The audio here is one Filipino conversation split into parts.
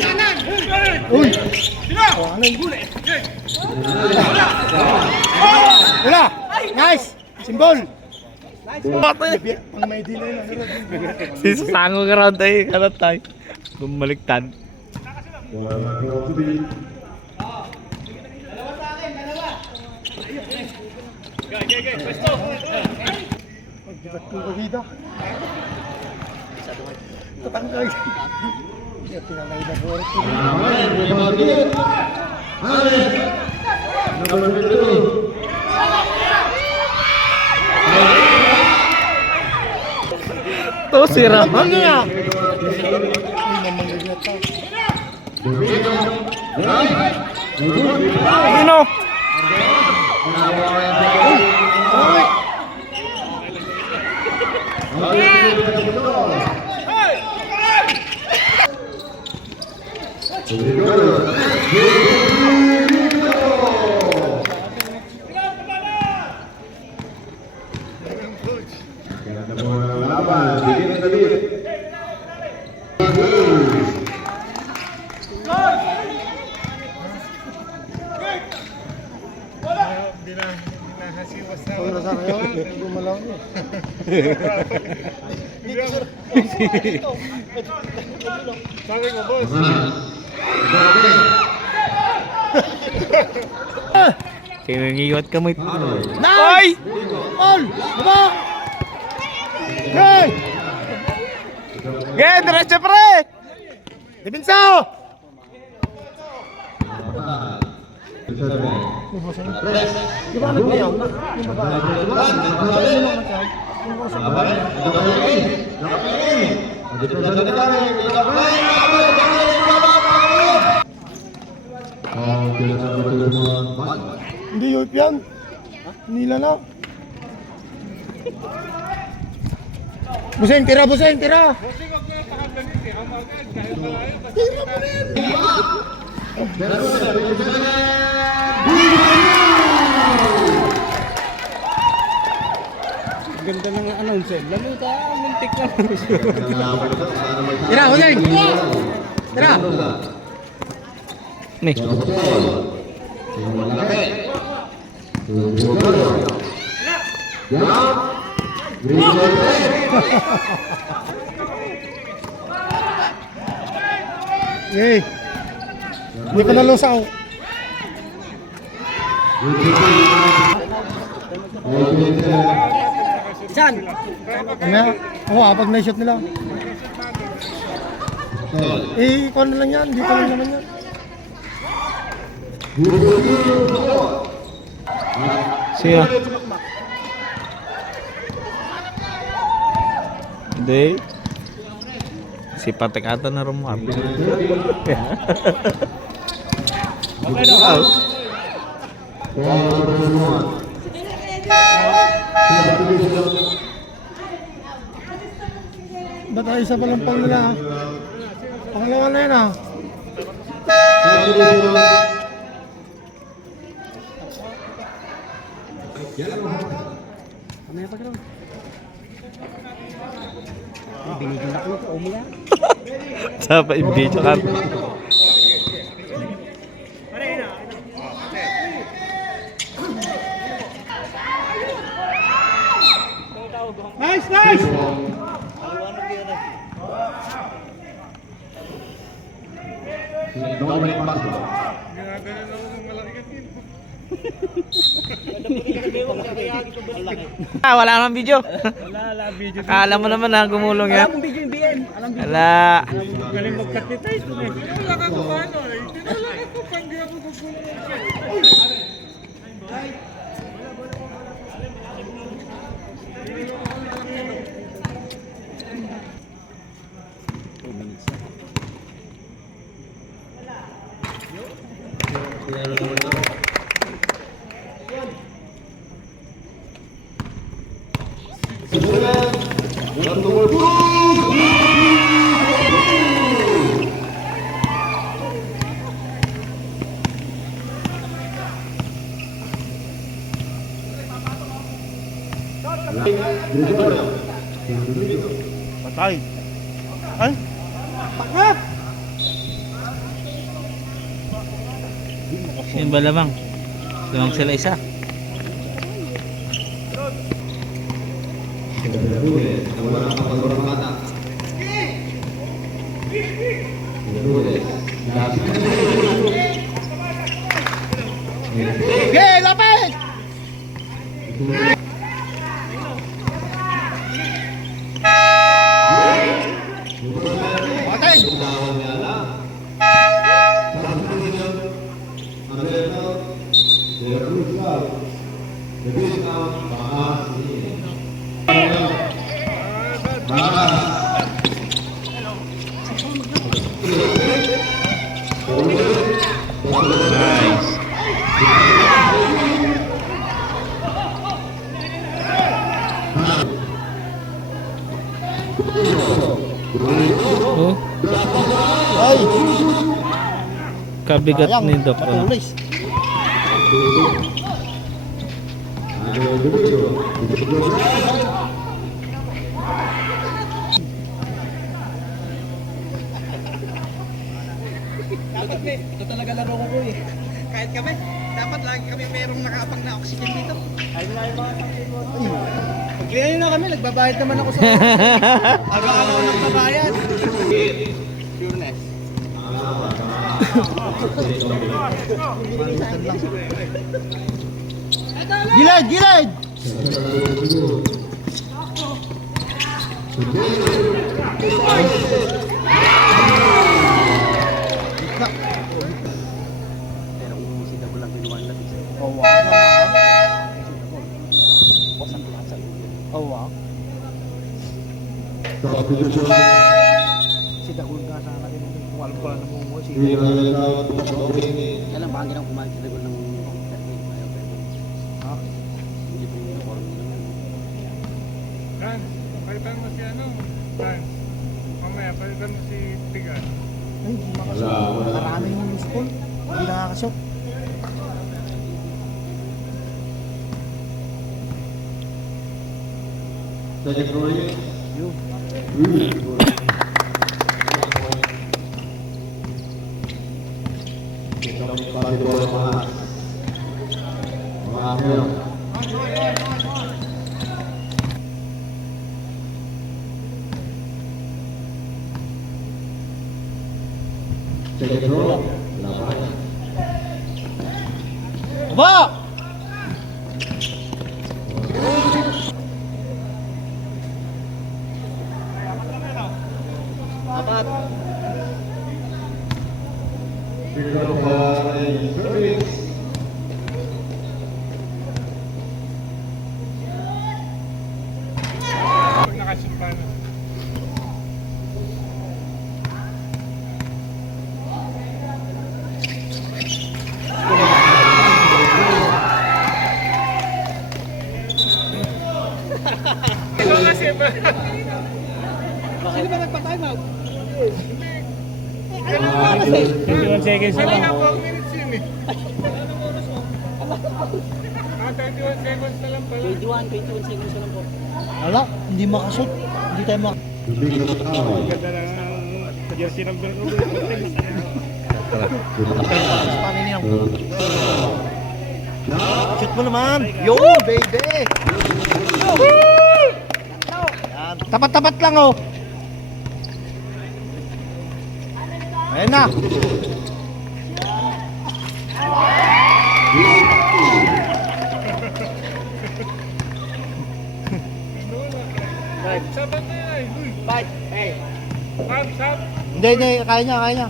Kanan! Uy! Sino? Wala! Nice! Simbol! Pang may delay na. Sisango ka raw tayo. Karat tayo. Bumaliktad. Pagbigat kong bagida. Tatangkay. Iya pinalay na po. To sira. Sino? Sabi mo, boss. Sinangiwat ka mo ito. Nice! All! Diba? Hey! Gaya, diretso pre! Dipinso! Di ba nagbayaw na? Yung babae. Hindi yun yan. Nila na. Buseng, tira, buseng, tira. Tira mo rin. Ganda ng announcer. Lalo ka, muntik ka. Tira, buseng. Tira. Nih. Yay. Hindi ko nalusaw. Saan? Ano? Oo, pag na-shoot nila. Eh, ikaw na lang yan. Dito lang naman yan. Siya. Hindi. Si Patek ata na rumab. Ba't ay isa pa lang pang nila? Pangalawa na yan ah. Kamaya pa gano'n. Binigyan ako ito, umiyak. Sapa i-video ka. Nice, nice! Wala nang video. Wala video. Akala mo naman na gumulong yan. Alam mo video yung BM. Alam video. Wala. Galing magkakita ito eh. Tinulak ako paano eh. Tinulak ako pa hindi ako gugulong. Patay. Ay, Pakap! Yun ba lamang? Lamang sila isa. okay, lapit! Patay! Nice. Oh, Ay! kabigat Sayang, ni Doc. Ano? matulis. Ito talaga laro ko eh. Kahit kami, dapat lagi kami merong nakaapang na oxygen dito. Ay, pag na kami, nagbabayad naman ako sa aga-aga ako nagbabayad. Pureness. Gilid! Gilid! Pero kung si Dago lang kinuha lang isa. Oh, wow. Wasak-wasak. Oh, wow. Si Dago nga sana rin. Kung alam ko lang namungo si Alam, baka ginang kumain si Dago ng ayaw pwede. Ha? Hindi po yung uniform nila. Franz, palitan mo si ano? Franz. Mamaya, palitan mo si Tigan. Ay, hindi makasok. Marami yung school. Hindi nakakasok. Aba! Apat. Pag nakasimpa na. Ito kasi ba? Sino ba nagpa-time out? 21 seconds na lang. 4 minutes yun eh. 31 seconds na lang pala. 21 seconds lang po. Wala, hindi makasok. Hindi tayo mak... Ganda lang ang jersey number ko. Paano niya? Shoot mo naman! Yo, baby! Yan. Tapat-tapat lang, oh! Ayan na! Sabat na yan. Uy, Fight. Hey. sab. Hindi, kaya niya, kaya niya.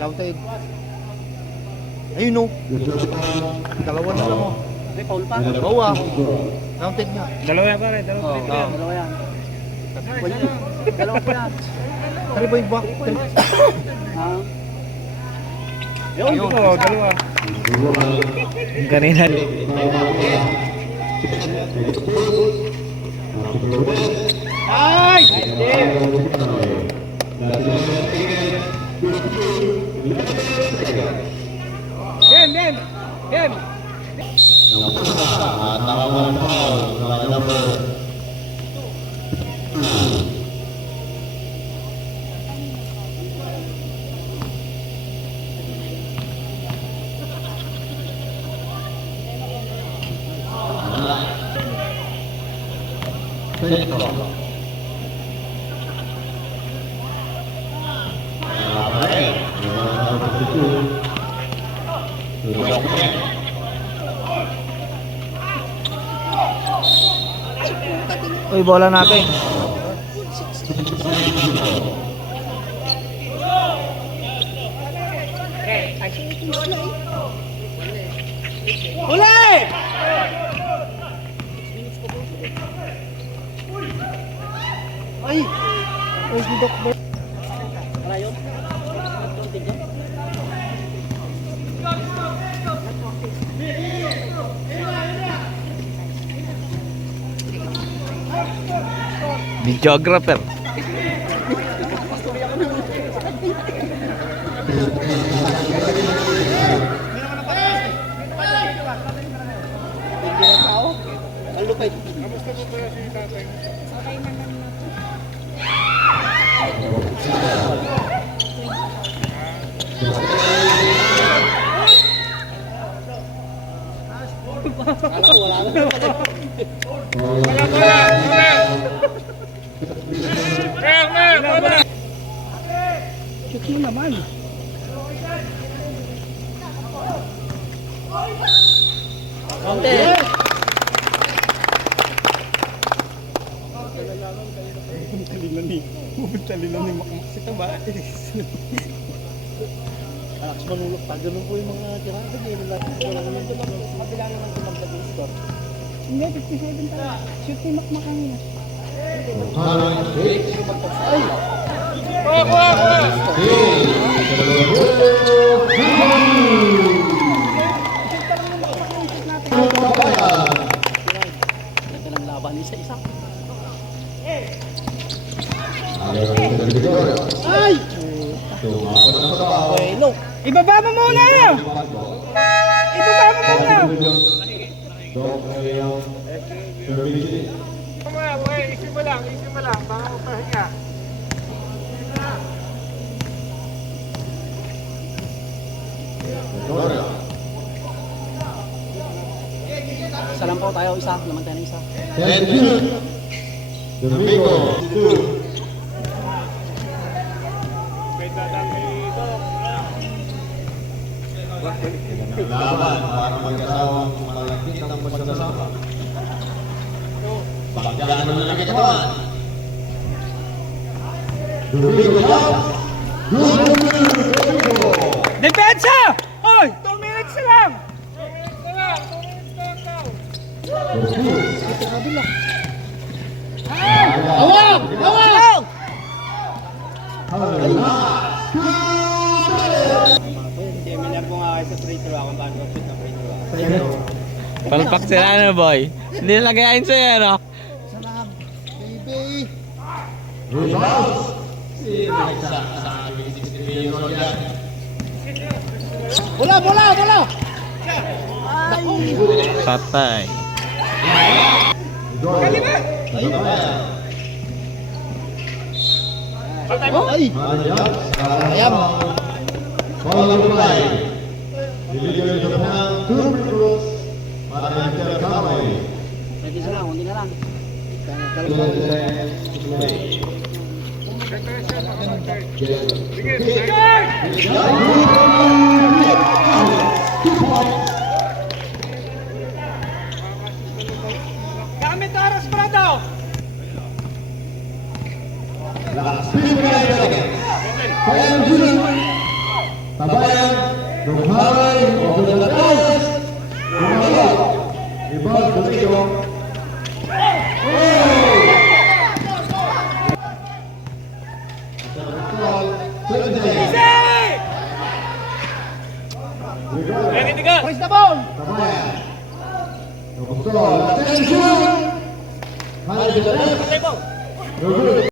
Counted. Ayun, oh! Dalawa na lang, oh. May foul pa? Dalawa. Counted niya. Dalawa yan pare, dalawa. Dalawa yan. Dalawa po yan. Tari ba yung back? Ha? Yun, dalawa. Kanina. Ay! Dem! Tama mo na. Uy, bola natin. Huli! Ay! Ay, didok ba? Wala yun? Videographer. Bigyan ng tao. Ang lupit. Kamusta po pala si tatay? Kala ko wala na. Shoot mo naman. Konti. Talinan ni Makmak si Tabaes. Alex Manulok pa, ganun po yung mga tirada. Wala naman kabila naman tumagdag yung score. Hindi, 57 tayo. Shoot ni Makmak ang yun. Ay! Ito lang laban isa-isa. Ay! Bueno. Ibaba mo muna! Ibaba mo muna! Isip mo lang, baka mapahinga. Isa lang po tayo, isa. Naman tayo ng isa. Domingo, 2. Laban para mag-asawang malagkit ang magsasama. Pagdaan mo na katawan. Domingo lang. Domingo. Depensa! Oy! 2 minutes na lang! Awag! Awag! Hindi, minap ko nga kayo sa free throw ako. Bago shoot na free throw. Palpak sila na, boy. Hindi nalagayin sa'yo, ano? Sarap! Baby! Rebound. Sa aming 60 million yan. Bola! Bola! Bola! Patay. Ay! Ayam. Followed by Illegal Japan 2 recruits para Inter Kamay. Pwede sa lang, hindi na lang. Gamit oras para daw! Tabayan, Rumharay, Obedatas, Rumharay, Rebound Domingo. Ready to go! Press the ball! Tabayan, Nobusol, attention! Hari Obedatas, Rebound